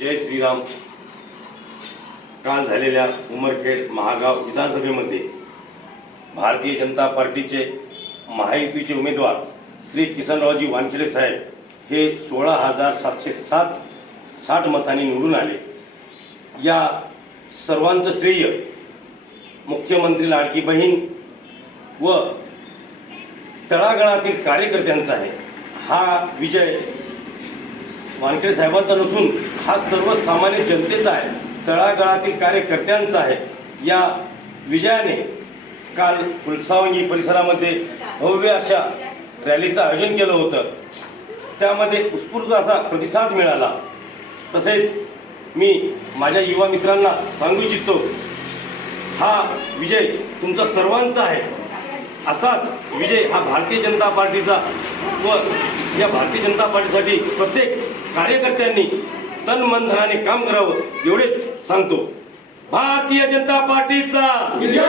जय श्रीराम. काल झालेल्या उमरखेड महागाव विधानसभेमध्ये भारतीय जनता पार्टीचे महायुतीचे उमेदवार श्री किसनरावजी वानखेडे साहेब हे सोळा हजार सातशे सात साठ मतांनी निवडून आले. या सर्वांचं श्रेय मुख्यमंत्री लाडकी बहीण व तळागाळातील कार्यकर्त्यांचा आहे. हा विजय वानखेडे साहेबांचा नसून हा सर्वसामान्य जनतेचा आहे तळागाळातील कार्यकर्त्यांचा आहे. या विजयाने काल फुलसावंगी परिसरामध्ये भव्य अशा रॅलीचं आयोजन केलं होतं. त्यामध्ये उत्स्फूर्त असा प्रतिसाद मिळाला. तसेच मी माझ्या युवा मित्रांना सांगू इच्छितो हा विजय तुमचा सर्वांचा आहे. असाच विजय हा भारतीय जनता पार्टीचा व या भारतीय जनता पार्टीसाठी प्रत्येक कार्यकर्त्यांनी तन मन धनाने काम करावं एवढेच सांगतो. भारतीय जनता पार्टीचा विजय